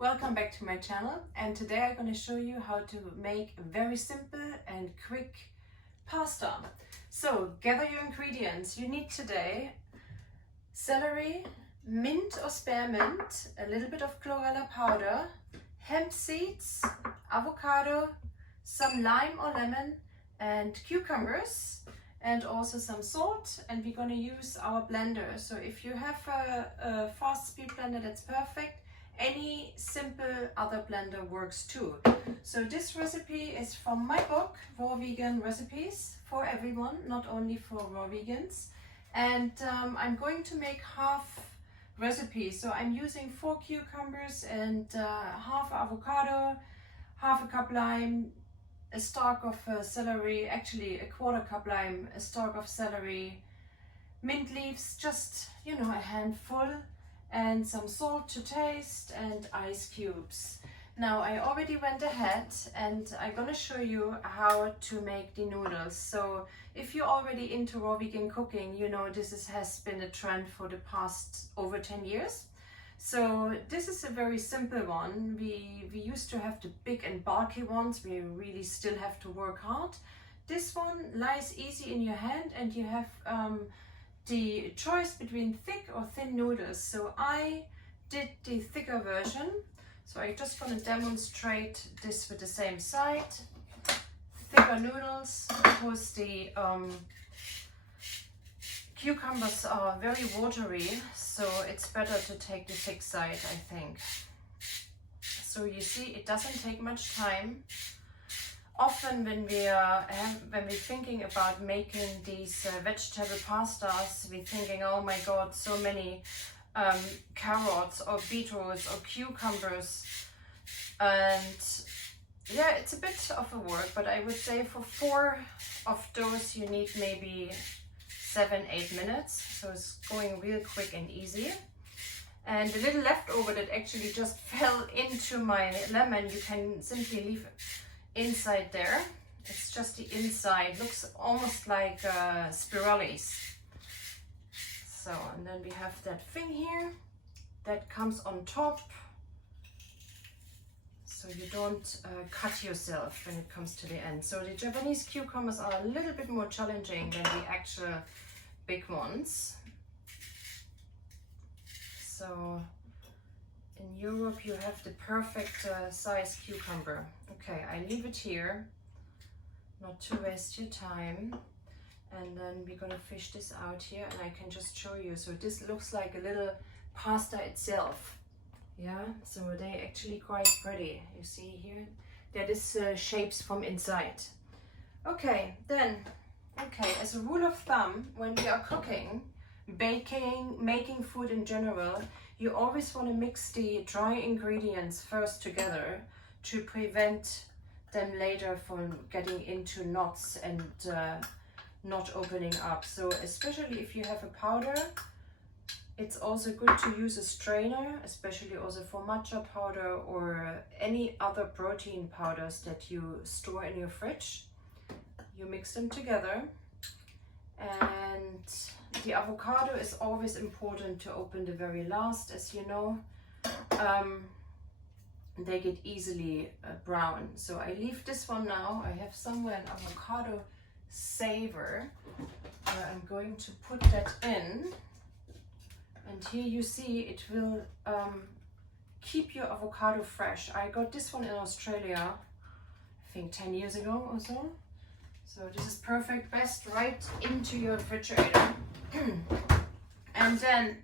Welcome back to my channel, and today I'm going to show you how to make a very simple and quick pasta. So gather your ingredients. You need today celery, mint or spearmint, a little bit of chlorella powder, hemp seeds, avocado, some lime or lemon and cucumbers, and also some salt, and we're going to use our blender. So if you have a fast speed blender, that's perfect. Any simple other blender works too. So this recipe is from my book, Raw Vegan Recipes for everyone, not only for raw vegans. And I'm going to make half recipe. So I'm using 4 cucumbers and half avocado, half a cup lime, a stalk of celery, actually a quarter cup lime, a stalk of celery, mint leaves, just, you know, a handful, and some salt to taste and ice cubes. Now I already went ahead and I'm gonna show you how to make the noodles. So if you're already into raw vegan cooking, you know has been a trend for the past over 10 years. So this is a very simple one. We used to have the big and bulky ones. We really still have to work hard. This one lies easy in your hand, and you have the choice between thick or thin noodles. So I did the thicker version. So I just want to demonstrate this with the same side. Thicker noodles, because the cucumbers are very watery, so it's better to take the thick side, I think. So you see, it doesn't take much time. Often when we're thinking about making these vegetable pastas, we're thinking, oh my god, so many carrots or beetroots or cucumbers, and yeah, it's a bit of a work, but I would say for 4 of those you need maybe 7-8 minutes, so it's going real quick and easy. And the little leftover that actually just fell into my lemon, you can simply leave it inside there. It's just the inside, looks almost like spirales. So, and then we have that thing here that comes on top, so you don't cut yourself when it comes to the end. So the Japanese cucumbers are a little bit more challenging than the actual big ones. So in Europe you have the perfect size cucumber. Okay, I leave it here, not to waste your time. And then we're gonna fish this out here, and I can just show you. So this looks like a little pasta itself. Yeah, so they actually quite pretty. You see here, that is shapes from inside. Okay, then, as a rule of thumb, when we are cooking, baking, making food in general, you always want to mix the dry ingredients first together to prevent them later from getting into knots and not opening up. So especially if you have a powder, it's also good to use a strainer, especially also for matcha powder or any other protein powders that you store in your fridge. You mix them together, and the avocado is always important to open the very last, as you know. They get easily brown. So I leave this one now. I have somewhere an avocado saver where I'm going to put that in. And here you see it will keep your avocado fresh. I got this one in Australia, I think 10 years ago or so. So this is perfect, best right into your refrigerator. And then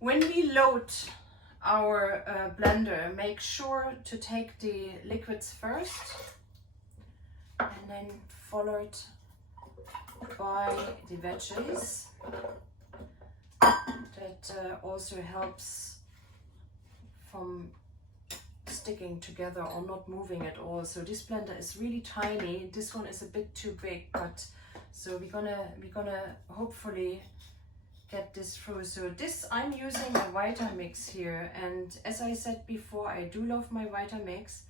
when we load our blender, make sure to take the liquids first and then follow it by the veggies. That also helps from sticking together or not moving at all. So this blender is really tiny. This one is a bit too big, but so we're gonna hopefully get this through. So this, I'm using a Vitamix here, and as I said before, I do love my Vitamix,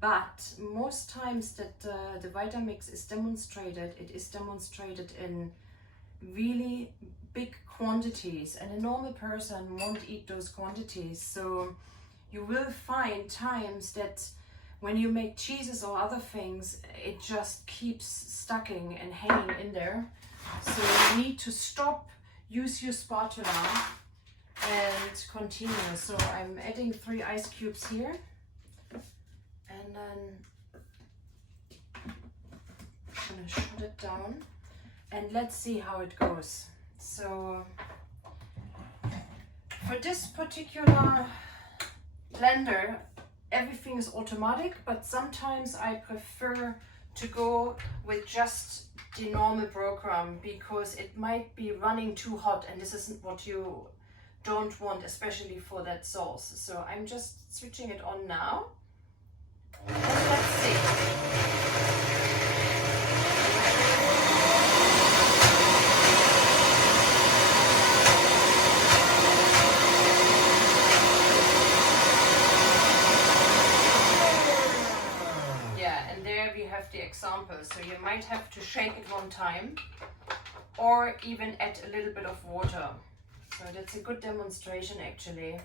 but most times that the Vitamix is demonstrated, it is demonstrated in really big quantities, and a normal person won't eat those quantities. So you will find times that when you make cheeses or other things, it just keeps stucking and hanging in there. So you need to stop, use your spatula and continue. So I'm adding 3 ice cubes here, and then I'm gonna shut it down and let's see how it goes. So for this particular blender, everything is automatic, but sometimes I prefer to go with just the normal program because it might be running too hot, and this isn't what you don't want, especially for that sauce. So I'm just switching it on now, and let's see. The example, so you might have to shake it one time or even add a little bit of water. So that's a good demonstration actually.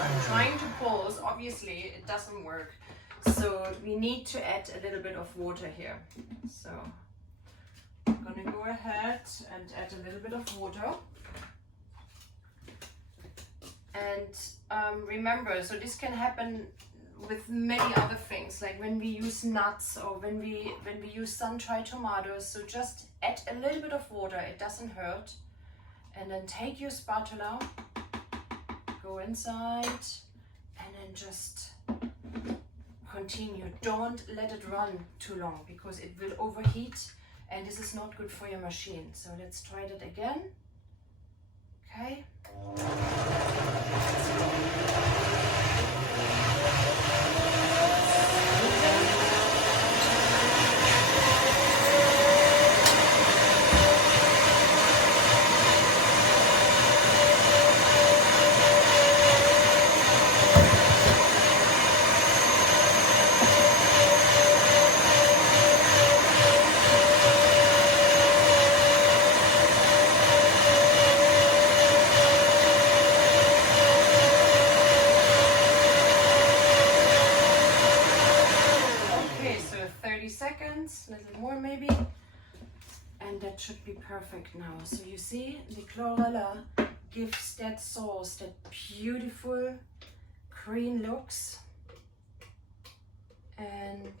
I'm trying to pause, obviously it doesn't work. So we need to add a little bit of water here. So I'm gonna go ahead and add a little bit of water. And remember, so this can happen with many other things, like when we use nuts or when we use sun-dried tomatoes. So just add a little bit of water, it doesn't hurt. And then take your spatula, go inside, and then just continue. Don't let it run too long because it will overheat and this is not good for your machine. So let's try that again. Okay. Seconds, a little more maybe, and that should be perfect now. So you see, the chlorella gives that sauce that beautiful green looks and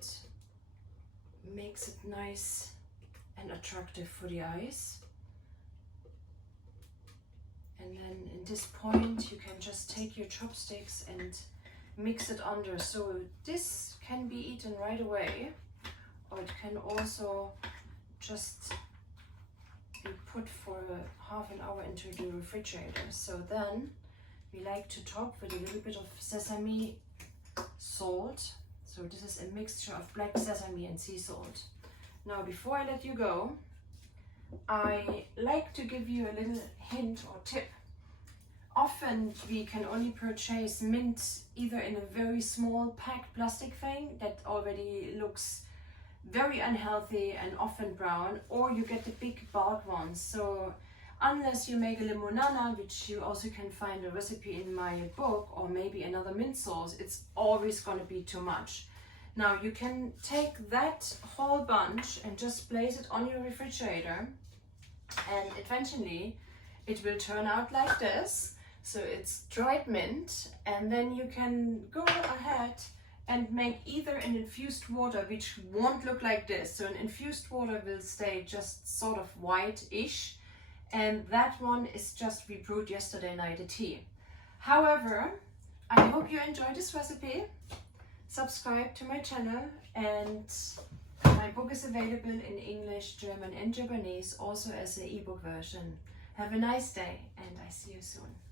makes it nice and attractive for the eyes. And then in this point you can just take your chopsticks and mix it under. So this can be eaten right away, or it can also just be put for half an hour into the refrigerator. So then we like to top with a little bit of sesame salt. So this is a mixture of black sesame and sea salt. Now before I let you go, I like to give you a little hint or tip. Often we can only purchase mint either in a very small packed plastic thing that already looks very unhealthy and often brown, or you get the big bulk ones. So unless you make a limonana, which you also can find a recipe in my book, or maybe another mint sauce, it's always going to be too much. Now you can take that whole bunch and just place it on your refrigerator, and eventually it will turn out like this. So it's dried mint, and then you can go ahead and make either an infused water, which won't look like this. So an infused water will stay just sort of white-ish, and that one is just we brewed yesterday night a tea. However, I hope you enjoyed this recipe. Subscribe to my channel, and my book is available in English, German and Japanese, also as an ebook version. Have a nice day, and I see you soon.